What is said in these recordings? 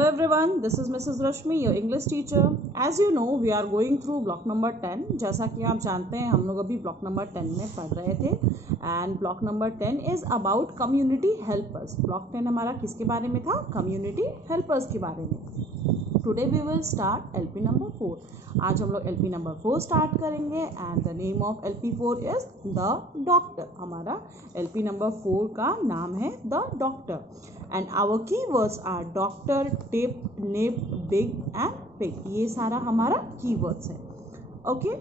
Hello everyone, this is Mrs. Rashmi, your English teacher. As you know, we are going through block number 10. जैसा कि आप जानते हैं हम लोग अभी block number 10 में पढ़ रहे थे and block number 10 is about community helpers. block 10 हमारा किसके बारे में था? Community helpers के बारे में. Today we will start LP number 4. आज हम लोग LP number 4 start करेंगे and the name of LP 4 is the doctor. हमारा LP number 4 का नाम है the doctor. And our keywords are doctor, tip, nip, big and big. ये सारा हमारा keywords है. Okay?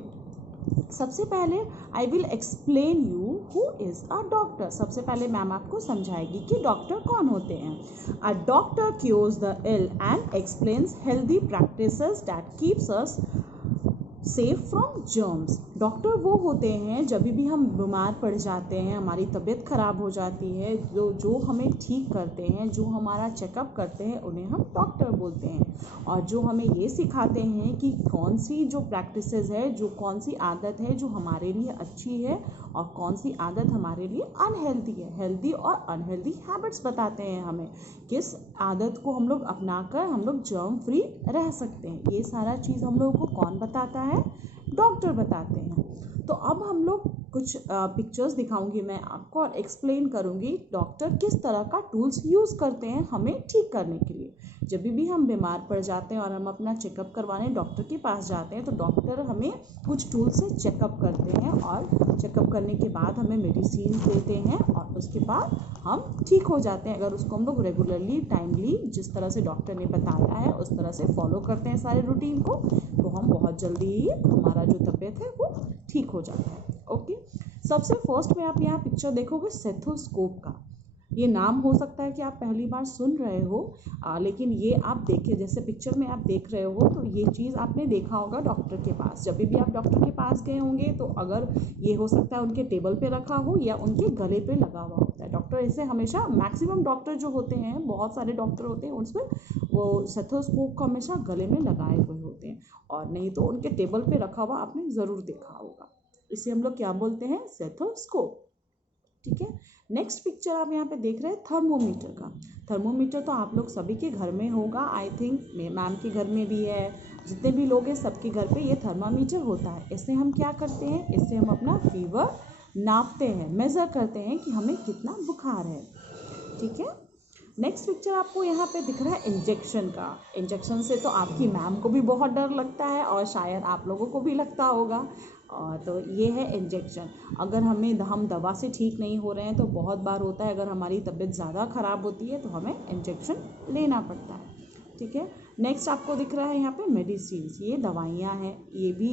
सबसे पहले I will explain you who is a doctor. सबसे पहले मैम आपको समझाएगी कि डॉक्टर कौन होते हैं. A doctor cures the ill and explains healthy practices that keeps us safe from germs. Doctor वो होते हैं जब भी हम बीमार पड़ जाते हैं, हमारी तबीयत ख़राब हो जाती है, जो हमें ठीक करते हैं, जो हमारा चेकअप करते हैं, उन्हें हम डॉक्टर बोलते हैं. और जो हमें ये सिखाते हैं कि कौन सी जो प्रैक्टिसेस है, जो कौन सी आदत है जो हमारे लिए अच्छी है और कौन सी आदत हमारे लिए अनहेल्दी है. हेल्दी और अनहेल्दी हैबिट्स बताते हैं हमें किस आदत को हम लोग अपनाकर हम लोग जर्म फ्री रह सकते हैं. ये सारा चीज़ हम लोगों को कौन बताता है? डॉक्टर बताते हैं. तो अब हम लोग कुछ पिक्चर्स दिखाऊंगी मैं आपको और एक्सप्लेन करूंगी डॉक्टर किस तरह का टूल्स यूज़ करते हैं हमें ठीक करने के लिए. जब भी हम बीमार पड़ जाते हैं और हम अपना चेकअप करवाने डॉक्टर के पास जाते हैं तो डॉक्टर हमें कुछ टूल से चेकअप करते हैं और चेकअप करने के बाद हमें मेडिसिन देते हैं और उसके बाद हम ठीक हो जाते हैं. अगर उसको हम लोग रेगुलरली टाइमली जिस तरह से डॉक्टर ने बताया है उस तरह से फॉलो करते हैं सारे रूटीन को, तो हम बहुत जल्दी ही हमारा जो तबीयत है वो ठीक हो जाता है. ओके, सबसे फर्स्ट में आप यहाँ पिक्चर देखोगे स्टेथोस्कोप का. ये नाम हो सकता है कि आप पहली बार सुन रहे हो, लेकिन ये आप देखिए जैसे पिक्चर में आप देख रहे हो तो ये चीज़ आपने देखा होगा डॉक्टर के पास. जब भी आप डॉक्टर के पास गए होंगे तो अगर ये हो सकता है उनके टेबल पे रखा हो या उनके गले पे लगा हुआ होता है. डॉक्टर ऐसे हमेशा मैक्सिमम डॉक्टर जो होते हैं, बहुत सारे डॉक्टर होते हैं, उसमें वो स्टेथोस्कोप को हमेशा गले में लगाए हुए होते हैं और नहीं तो उनके टेबल पे रखा हुआ आपने ज़रूर देखा होगा. इसे हम लोग क्या बोलते हैं? स्टेथोस्कोप. ठीक है. नेक्स्ट पिक्चर आप यहाँ पे देख रहे हैं थर्मोमीटर का. थर्मोमीटर तो आप लोग सभी के घर में होगा. आई थिंक मैम के घर में भी है, जितने भी लोग हैं सबके घर पे ये थर्मामीटर होता है. इससे हम क्या करते हैं? इससे हम अपना फीवर नापते हैं, मेज़र करते हैं कि हमें कितना बुखार है. ठीक है. नेक्स्ट पिक्चर आपको यहाँ पे दिख रहा है इंजेक्शन का. इंजेक्शन से तो आपकी मैम को भी बहुत डर लगता है और शायद आप लोगों को भी लगता होगा. तो ये है इंजेक्शन. अगर हम दवा से ठीक नहीं हो रहे हैं तो बहुत बार होता है, अगर हमारी तबीयत ज़्यादा ख़राब होती है तो हमें इंजेक्शन लेना पड़ता है. ठीक है. नेक्स्ट आपको दिख रहा है यहाँ पे मेडिसिन. ये दवाइयाँ हैं, ये भी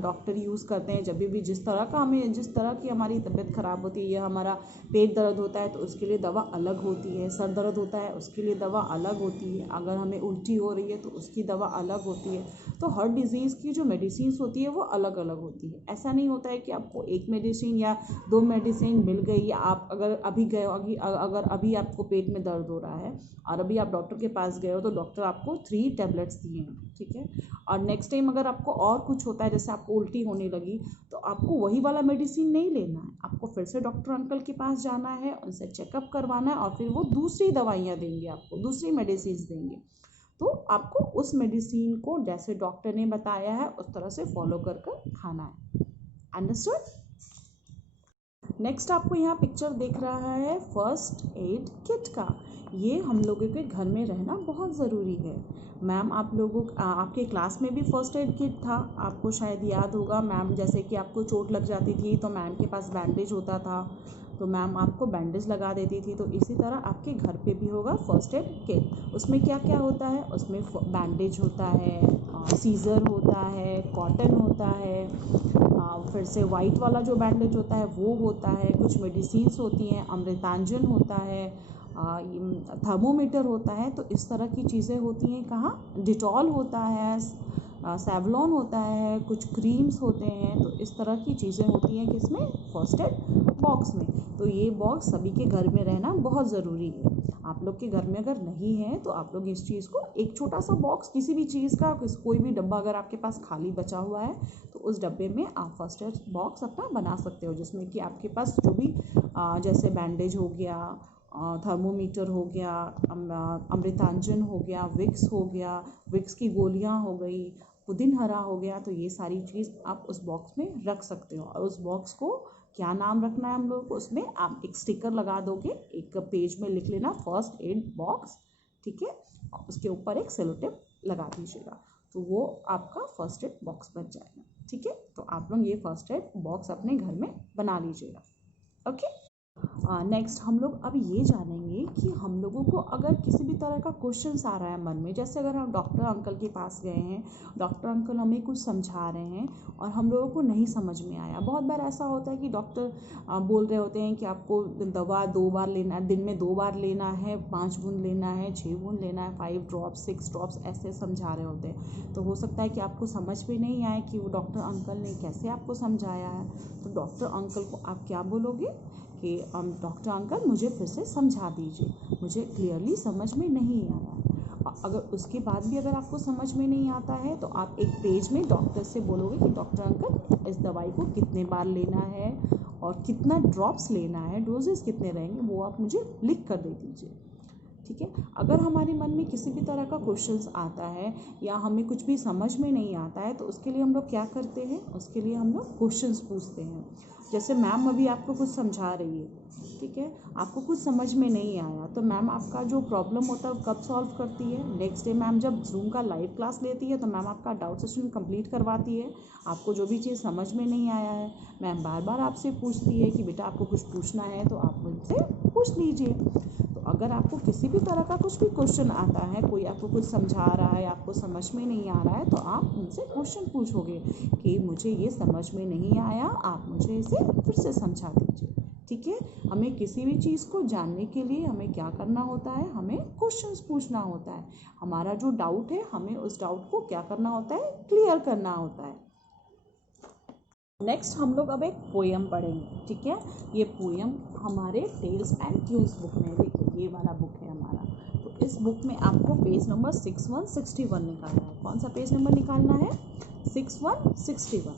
डॉक्टर यूज़ करते हैं जब भी जिस तरह की हमारी तबीयत ख़राब होती है. या हमारा पेट दर्द होता है तो उसके लिए दवा अलग होती है, सर दर्द होता है उसके लिए दवा अलग होती है, अगर हमें उल्टी हो रही है तो उसकी दवा अलग होती है. तो हर डिज़ीज़ की जो मेडिसिन होती है वो अलग अलग होती है. ऐसा नहीं होता है कि आपको एक मेडिसिन या दो मेडिसिन मिल गई या आप अगर अभी आपको पेट में दर्द हो रहा है और अभी आप डॉक्टर के पास गए हो तो डॉक्टर आपको 3 टैबलेट्स दिए हैं. ठीक है. और नेक्स्ट टाइम अगर आपको और कुछ होता है, जैसे आपको उल्टी होने लगी, तो आपको वही वाला मेडिसिन नहीं लेना है. आपको फिर से डॉक्टर अंकल के पास जाना है, उनसे चेकअप करवाना है और फिर वो दूसरी दवाइयाँ देंगे, आपको दूसरी मेडिसिन देंगे. तो आपको उस मेडिसिन को जैसे डॉक्टर ने बताया है उस तरह से फॉलो कर खाना है. अंडरस्टूड. नेक्स्ट आपको यहाँ पिक्चर दिख रहा है फर्स्ट एड किट का. ये हम लोगों के घर में रहना बहुत ज़रूरी है. मैम आपके क्लास में भी फर्स्ट एड किट था, आपको शायद याद होगा. मैम जैसे कि आपको चोट लग जाती थी तो मैम के पास बैंडेज होता था, तो मैम आपको बैंडेज लगा देती थी. तो इसी तरह आपके घर पे भी होगा फर्स्ट एड किट. उसमें क्या क्या होता है? उसमें बैंडेज होता है, सीज़र होता है, कॉटन होता है, फिर से वाइट वाला जो बैंडेज होता है वो होता है, कुछ मेडिसिन्स होती हैं, अमृतांजन होता है, थर्मोमीटर होता है. तो इस तरह की चीज़ें होती हैं. कहाँ? डिटॉल होता है, सेवलॉन होता है, कुछ क्रीम्स होते हैं. तो इस तरह की चीज़ें होती हैं किसमें? फर्स्ट एड बॉक्स में. तो ये बॉक्स सभी के घर में रहना बहुत ज़रूरी है. आप लोग के घर में अगर नहीं है तो आप लोग इस चीज़ को एक छोटा सा बॉक्स किसी भी चीज़ का, कोई भी डब्बा अगर आपके पास खाली बचा हुआ है तो उस डब्बे में आप फर्स्ट एड बॉक्स अपना बना सकते हो, जिसमें कि आपके पास जो भी जैसे बैंडेज हो गया, थर्मोमीटर हो गया, अमृतांजन हो गया, विक्स हो गया, विक्स की गोलियां हो गई, पुदीन हरा हो गया। तो ये सारी चीज़ आप उस बॉक्स में रख सकते हो। और उस बॉक्स को क्या नाम रखना है हम लोग को, उसमें आप एक स्टिकर लगा दोगे, एक पेज में लिख लेना फर्स्ट एड बॉक्स, ठीक है। उसके ऊपर एक सेलो टेप लगा दीजिएगा, तो वो आपका फर्स्ट एड बॉक्स बन जाएगा, ठीक है। तो आप लोग ये फर्स्ट एड बॉक्स अपने घर में बना लीजिएगा, ओके। नेक्स्ट हम लोग अब ये जानेंगे कि हम लोगों को अगर किसी भी तरह का क्वेश्चंस आ रहा है मन में, जैसे अगर हम डॉक्टर अंकल के पास गए हैं, डॉक्टर अंकल हमें कुछ समझा रहे हैं और हम लोगों को नहीं समझ में आया। बहुत बार ऐसा होता है कि डॉक्टर बोल रहे होते हैं कि आपको दवा 2 बार लेना, दिन में 2 बार लेना है, 5 बूंद लेना है, 6 बूंद लेना है, 5 ड्रॉप्स 6 ड्रॉप्स ऐसे समझा रहे होते हैं। तो हो सकता है कि आपको समझ में नहीं आए कि वो डॉक्टर अंकल ने कैसे आपको समझाया है। तो डॉक्टर अंकल को आप क्या बोलोगे कि डॉक्टर अंकल मुझे फिर से समझा दीजिए, मुझे क्लियरली समझ में नहीं आया है। अगर उसके बाद भी अगर आपको समझ में नहीं आता है तो आप एक पेज में डॉक्टर से बोलोगे कि डॉक्टर अंकल इस दवाई को कितने बार लेना है और कितना ड्रॉप्स लेना है, डोजेस कितने रहेंगे, वो आप मुझे लिख कर दे दीजिए, ठीक है। अगर हमारे मन में किसी भी तरह का क्वेश्चंस आता है या हमें कुछ भी समझ में नहीं आता है तो उसके लिए हम लोग क्या करते हैं, उसके लिए हम लोग क्वेश्चंस पूछते हैं। जैसे मैम अभी आपको कुछ समझा रही है, ठीक है, आपको कुछ समझ में नहीं आया तो मैम आपका जो प्रॉब्लम होता है वो कब सॉल्व करती है, नेक्स्ट डे मैम जब जूम का लाइव क्लास लेती है तो मैम आपका डाउट सेशन कंप्लीट करवाती है। आपको जो भी चीज़ समझ में नहीं आया है मैम बार बार आपसे पूछती है कि बेटा आपको कुछ पूछना है तो आप मुझसे पूछ लीजिए। तो अगर आपको किसी भी तरह का कुछ भी क्वेश्चन आता है, कोई आपको कुछ समझा रहा है, आपको समझ में नहीं आ रहा है, तो आप उनसे क्वेश्चन पूछोगे कि मुझे ये समझ में नहीं आया, आप मुझे इसे फिर से समझा दीजिए, ठीक है। हमें किसी भी चीज़ को जानने के लिए हमें क्या करना होता है, हमें क्वेश्चंस पूछना होता है। हमारा जो डाउट है हमें उस डाउट को क्या करना होता है, क्लियर करना होता है। नेक्स्ट हम लोग अब एक पोएम पढ़ेंगे, ठीक है। ये पोएम हमारे टेल्स एंड ट्यून्स बुक में, देखिए ये वाला बुक है हमारा। तो इस बुक में आपको पेज नंबर 6161 निकालना है। कौन सा पेज नंबर निकालना है, 6161।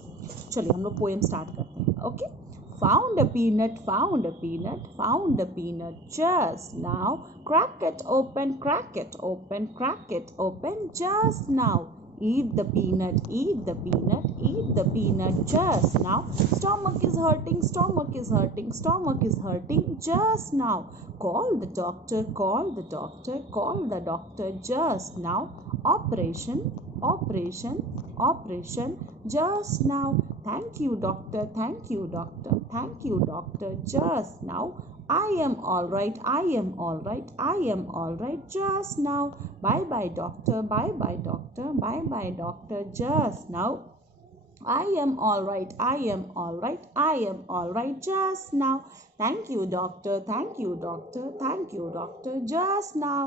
चलिए हम लोग पोएम स्टार्ट करते हैं, okay. Found a peanut, found a peanut, found a peanut just now. Crack it open, crack it open, crack it open just now. Eat the peanut, eat the peanut, eat the peanut just now. Stomach is hurting, stomach is hurting, stomach is hurting just now. Call the doctor, call the doctor, call the doctor just now. Operation, operation, operation just now. Thank you, doctor, thank you, doctor, thank you, doctor just now. I am all right, I am all right, I am all right just now. Bye bye, doctor, bye bye, doctor, bye bye, doctor just now. I am all right, I am all right, I am all right just now. Thank you, doctor, thank you, doctor, thank you, doctor just now.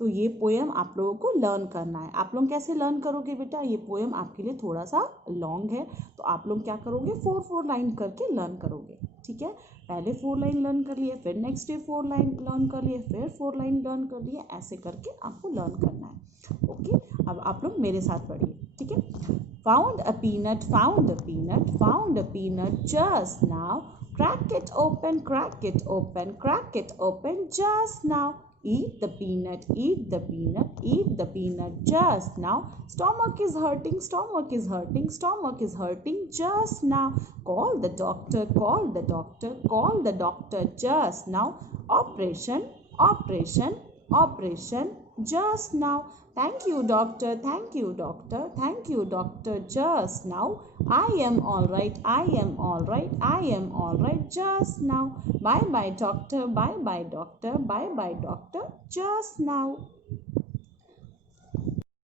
तो ये poem आप लोगों को learn करना है। आप लोग कैसे लर्न करोगे बेटा, ये पोएम आपके लिए थोड़ा सा लॉन्ग है, तो आप लोग क्या करोगे, 4 लाइन करके लर्न करोगे, ठीक है। पहले 4 लाइन लर्न कर लिए, फिर नेक्स्ट डे 4 लाइन लर्न कर लिए, फिर 4 लाइन लर्न कर लिए, ऐसे करके आपको लर्न करना है, ओके। अब आप लोग मेरे साथ पढ़िए, ठीक है। Found a peanut, found a peanut, found a peanut just now. Crack it open, crack it open, crack it open just now. Eat the peanut, eat the peanut, eat the peanut just now. Stomach is hurting, stomach is hurting, stomach is hurting just now. Call the doctor, call the doctor, call the doctor just now. Operation, operation, operation just now. Thank you, doctor, thank you, doctor, thank you, doctor just now. I am all right, I am all right, I am all right just now. Bye bye, doctor, bye bye, doctor, bye bye, doctor just now.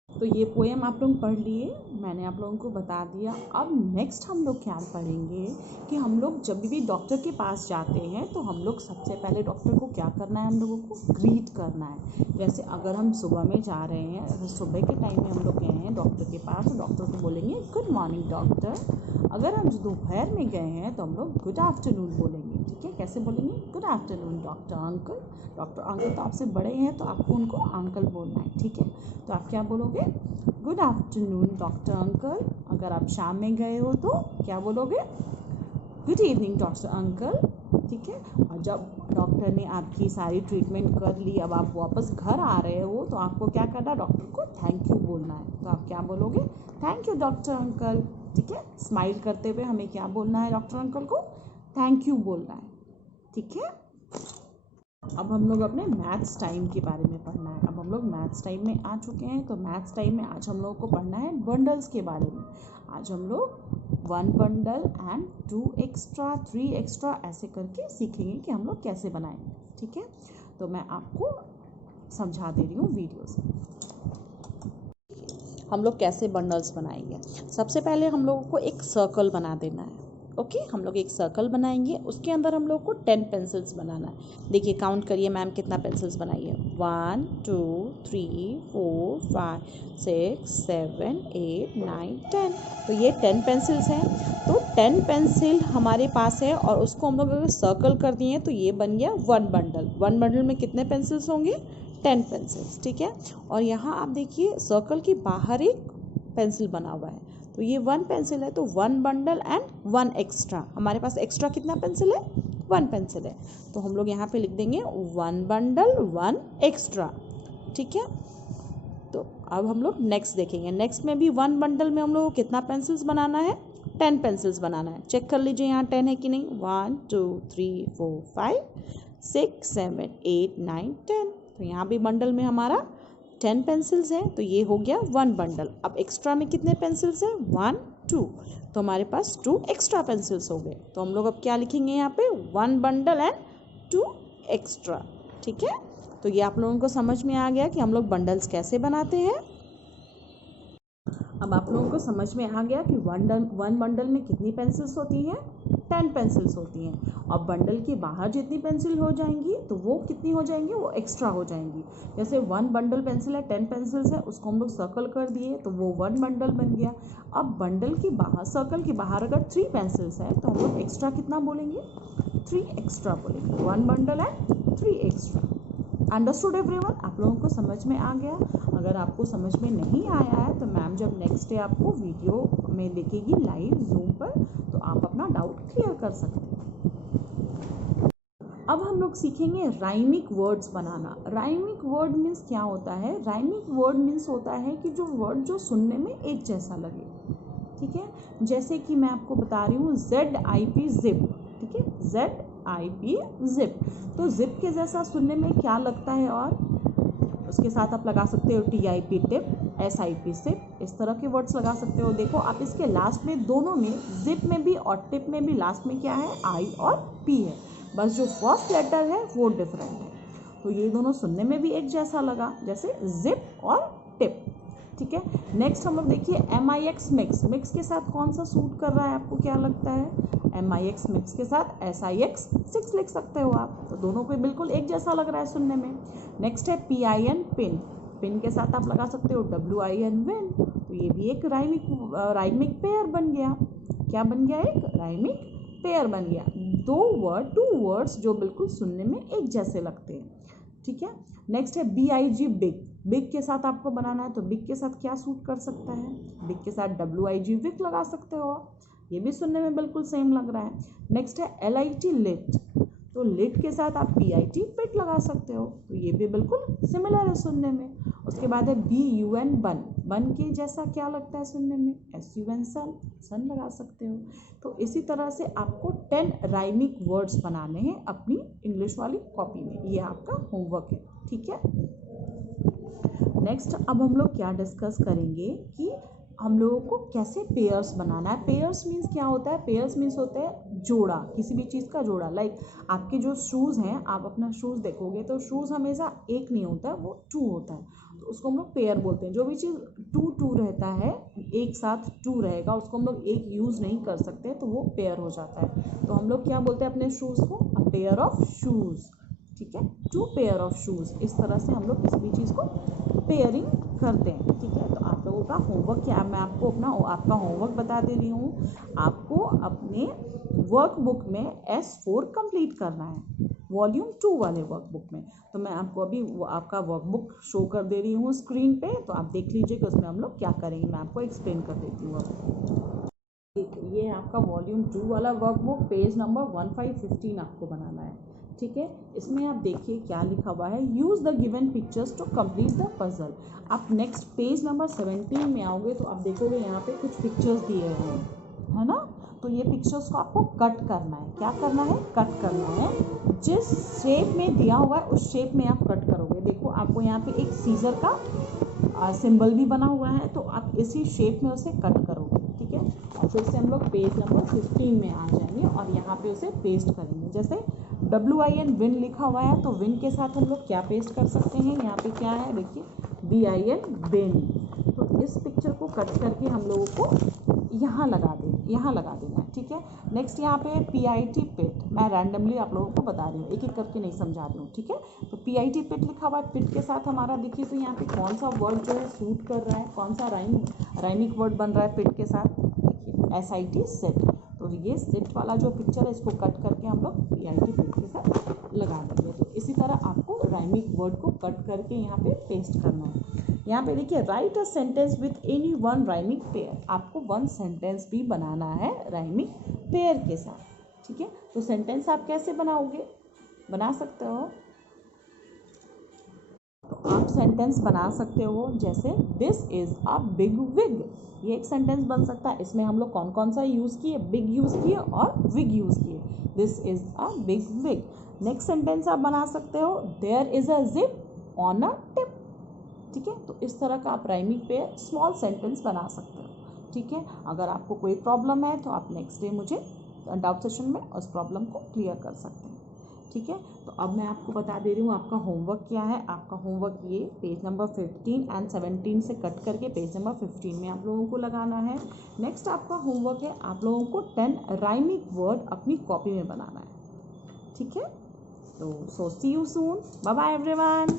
तो ये poem आप लोग पढ़ लिए, मैंने आप लोगों को बता दिया। अब नेक्स्ट हम लोग क्या पढ़ेंगे कि हम लोग जब भी डॉक्टर के पास जाते हैं तो हम लोग सबसे पहले डॉक्टर को क्या करना है, हम लोगों को ग्रीट करना है। जैसे अगर हम सुबह में जा रहे हैं, अगर सुबह के टाइम में हम लोग गए हैं डॉक्टर के पास तो डॉक्टर को बोलेंगे गुड मॉर्निंग डॉक्टर। अगर हम दोपहर में गए हैं तो हम लोग गुड आफ्टरनून बोलेंगे, ठीक है। कैसे बोलेंगे, good afternoon doctor uncle. Doctor uncle तो आपसे बड़े हैं तो आपको उनको अंकल बोलना है, ठीक है। तो आप क्या बोलोगे, गुड आफ्टरनून डॉक्टर अंकल। अगर आप शाम में गए हो तो क्या बोलोगे, गुड इवनिंग डॉक्टर अंकल, ठीक है। और जब डॉक्टर ने आपकी सारी ट्रीटमेंट कर ली, अब आप वापस घर आ रहे हो तो आपको क्या करना है, डॉक्टर को थैंक यू बोलना है। तो आप क्या बोलोगे, थैंक यू डॉक्टर अंकल। ठीक है, स्माइल करते हुए हमें क्या बोलना है, डॉक्टर अंकल को थैंक यू बोलना है। ठीक है, अब हम लोग अपने मैथ्स टाइम के बारे में पढ़ना है। अब हम लोग मैथ्स टाइम में आ चुके हैं। तो मैथ्स टाइम में आज हम लोगों को पढ़ना है बंडल्स के बारे में। आज हम लोग 1 बंडल एंड 2 एक्स्ट्रा 3 एक्स्ट्रा ऐसे करके सीखेंगे कि हम लोग कैसे बनाएंगे। ठीक है, तो मैं आपको समझा दे रही हूँ वीडियो से हम लोग कैसे बंडल्स बनाएंगे। सबसे पहले हम लोगों को एक सर्कल बना देना है। ओके, हम लोग एक सर्कल बनाएंगे, उसके अंदर हम लोग को 10 पेंसिल्स बनाना है। देखिए, काउंट करिए मैम कितना पेंसिल्स बनाई है। 1 2 3 4 5 6 7 8 9 10। तो ये 10 पेंसिल्स हैं। तो 10 पेंसिल हमारे पास है और उसको हम लोग अगर सर्कल कर दिए तो ये बन गया 1 बंडल। 1 बंडल में कितने पेंसिल्स होंगे, 10 पेंसिल्स। ठीक है, और यहाँ आप देखिए सर्कल के बाहर एक पेंसिल बना हुआ है। तो ये 1 पेंसिल है, तो 1 बंडल एंड 1 एक्स्ट्रा। हमारे पास एक्स्ट्रा कितना पेंसिल है, 1 पेंसिल है। तो हम लोग यहाँ पे लिख देंगे 1 बंडल 1 एक्स्ट्रा। ठीक है, तो अब हम लोग नेक्स्ट देखेंगे। नेक्स्ट में भी 1 बंडल में हम लोग को कितना पेंसिल्स बनाना है, 10 पेंसिल्स बनाना है। चेक कर लीजिए यहाँ 10 है कि नहीं। 1 2 3 4 5 6 7 8 9 10। तो यहाँ भी बंडल में हमारा 10 पेंसिल्स हैं। तो ये हो गया 1 बंडल। अब एक्स्ट्रा में कितने पेंसिल्स हैं, 1 2। तो हमारे पास 2 एक्स्ट्रा पेंसिल्स हो गए। तो हम लोग अब क्या लिखेंगे यहाँ पे, 1 बंडल एंड 2 एक्स्ट्रा। ठीक है, तो ये आप लोगों को समझ में आ गया कि हम लोग बंडल्स कैसे बनाते हैं। अब आप लोगों को समझ में आ गया कि 1 बंडल में कितनी पेंसिल्स होती हैं, 10 पेंसिल्स होती हैं। और बंडल के बाहर जितनी पेंसिल हो जाएंगी तो वो कितनी हो जाएंगी, वो एक्स्ट्रा हो जाएंगी। जैसे 1 बंडल पेंसिल है, 10 पेंसिल्स है, उसको हम लोग सर्कल कर दिए तो वो 1 बंडल बन गया। अब बंडल के बाहर, सर्कल के बाहर अगर 3 पेंसिल्स है तो हम लोग एक्स्ट्रा कितना बोलेंगे, 3 एक्स्ट्रा बोलेंगे। 1 bundle and 3 extra. Understood everyone, आप लोगों को समझ में आ गया। अगर आपको समझ में नहीं आया है तो मैम जब नेक्स्ट डे आपको वीडियो में देखेगी लाइव जूम पर, तो आप अपना डाउट क्लियर कर सकते हैं। अब हम लोग सीखेंगे राइमिक वर्ड्स बनाना। राइमिक वर्ड मीन्स क्या होता है, राइमिक वर्ड मीन्स होता है कि जो वर्ड जो सुनने में एक जैसा लगे। ठीक है, जैसे कि मैं आपको बता रही हूँ ZIP जिप। ठीक है, ZIP जिप। तो जिप के जैसा सुनने में क्या लगता है, और उसके साथ आप लगा सकते हो TIP टिप, SIP सिप, इस तरह के वर्ड्स लगा सकते हो। देखो आप इसके लास्ट में, दोनों में, जिप में भी और टिप में भी लास्ट में क्या है, I और P है। बस जो फर्स्ट लेटर है वो डिफरेंट है। तो ये दोनों सुनने में भी एक जैसा लगा, जैसे जिप और टिप। ठीक है, नेक्स्ट हम लोग देखिए MIX मिक्स। मिक्स के साथ कौन सा सूट कर रहा है, आपको क्या लगता है, MIX मिक्स के साथ SIX 6 लिख सकते हो आप। तो दोनों को बिल्कुल एक जैसा लग रहा है सुनने में। नेक्स्ट है PIN पिन। पिन के साथ आप लगा सकते हो WIN विन। तो ये भी एक राइमिक पेयर बन गया। क्या बन गया, एक राइमिक पेयर बन गया। टू वर्ड्स जो बिल्कुल सुनने में एक जैसे लगते हैं। ठीक है, नेक्स्ट है BIG बिग। बिग के साथ आपको बनाना है तो बिग के साथ क्या सूट कर सकता है, बिग के साथ WIG विक लगा सकते हो आप, ये भी सुनने में बिल्कुल सेम लग रहा है। नेक्स्ट है LIT लिट। तो लिट के साथ आप PIT पिट लगा सकते हो, तो ये भी बिल्कुल सिमिलर है सुनने में। उसके बाद है BUN बन। बन के जैसा क्या लगता है सुनने में, SUN सन, सन लगा सकते हो। तो इसी तरह से आपको 10 राइमिक वर्ड्स बनाने हैं अपनी इंग्लिश वाली कॉपी में। ये आपका होमवर्क है। ठीक है, नेक्स्ट अब हम लोग क्या डिस्कस करेंगे कि हम लोगों को कैसे पेयर्स बनाना है। पेयर्स मीन्स क्या होता है, पेयर्स मीन्स होता है जोड़ा, किसी भी चीज़ का जोड़ा। लाइक आपके जो शूज़ हैं, आप अपना शूज़ देखोगे तो शूज़ हमेशा एक नहीं होता है, वो 2 होता है। तो उसको हम लोग पेयर बोलते हैं। जो भी चीज़ 2 रहता है, एक साथ 2 रहेगा, उसको हम लोग एक यूज़ नहीं कर सकते, तो वो पेयर हो जाता है। तो हम लोग क्या बोलते हैं अपने शूज़ को, अ पेयर ऑफ शूज़। ठीक है, 2 पेयर ऑफ शूज़। इस तरह से हम लोग किसी भी चीज़ को पेयरिंग करते हैं। ठीक है, तो आप लोगों का होमवर्क क्या है, मैं आपको आपका होमवर्क बता दे रही हूँ। आपको अपने वर्कबुक में S4 कंप्लीट करना है, वॉल्यूम 2 वाले वर्कबुक में। तो मैं आपको अभी आपका वर्कबुक शो कर दे रही हूँ स्क्रीन पे, तो आप देख लीजिए कि उसमें हम लोग क्या करेंगे। मैं आपको एक्सप्लेन कर देती हूँ। देखिए, ये है आपका वॉल्यूम 2 वाला वर्कबुक, पेज नंबर 1515 आपको बनाना है। ठीक है। इसमें आप देखिए क्या लिखा हुआ है, use the given pictures to complete the puzzle. आप नेक्स्ट पेज नंबर 17 में आओगे तो आप देखोगे यहाँ पे कुछ पिक्चर्स दिए हुए हैं, है ना। तो ये पिक्चर्स को आपको कट करना है। क्या करना है? कट करना है। जिस शेप में दिया हुआ है उस शेप में आप कट करोगे। देखो आपको यहाँ पे एक सीजर का सिंबल भी बना हुआ है, तो आप इसी शेप में उसे कट करोगे, ठीक है। और फिर से हम लोग पेज नंबर 15 में आ जाएंगे और यहाँ पे उसे पेस्ट करेंगे। जैसे WIN विन लिखा हुआ है, तो विन के साथ हम लोग क्या पेस्ट कर सकते हैं, यहाँ पे क्या है देखिए, BIN बिन। तो इस पिक्चर को कट करके हम लोगों को यहाँ लगा देना है, ठीक है। नेक्स्ट यहाँ पे PIT पिट, मैं रैंडमली आप लोगों को बता रही हूँ, एक एक करके नहीं समझा रही हूँ, ठीक है। तो PIT पिट लिखा हुआ है, पिट के साथ हमारा देखिए तो यहाँ पे कौन सा वर्ड जो है सूट कर रहा है, कौन सा राइमिक वर्ड बन रहा है पिट के साथ, देखिए SIT सेट। तो ये सेट वाला जो पिक्चर है इसको कट करके हम लोग PIT पिट के साथ लगा देंगे। तो इसी तरह आपको राइमिक वर्ड को कट करके यहाँ पे पेस्ट करना है। यहाँ पे देखिए, right a sentence with any one rhyming pair. आपको वन सेंटेंस भी बनाना है राइमिंग पेयर के साथ, ठीक है। तो सेंटेंस आप कैसे बना सकते हो, तो आप सेंटेंस बना सकते हो जैसे this is a big wig. ये एक सेंटेंस बन सकता है। इसमें हम लोग कौन कौन सा यूज़ किए, बिग यूज़ किए और विग यूज़ किए। This is a big wig. Next sentence आप बना सकते हो, there is a zip on a tip, ठीक है। तो इस तरह का आप राइमिंग पे स्मॉल सेंटेंस बना सकते हो, ठीक है। अगर आपको कोई प्रॉब्लम है तो आप नेक्स्ट डे मुझे डाउट सेशन में उस प्रॉब्लम को क्लियर कर सकते हैं, ठीक है। तो अब मैं आपको बता दे रही हूँ आपका होमवर्क क्या है। आपका होमवर्क ये पेज नंबर 15 एंड 17 से कट करके पेज नंबर 15 में आप लोगों को लगाना है। नेक्स्ट आपका होमवर्क है आप लोगों को 10 राइमिंग वर्ड अपनी कॉपी में बनाना है, ठीक है। तो see you soon, bye bye everyone.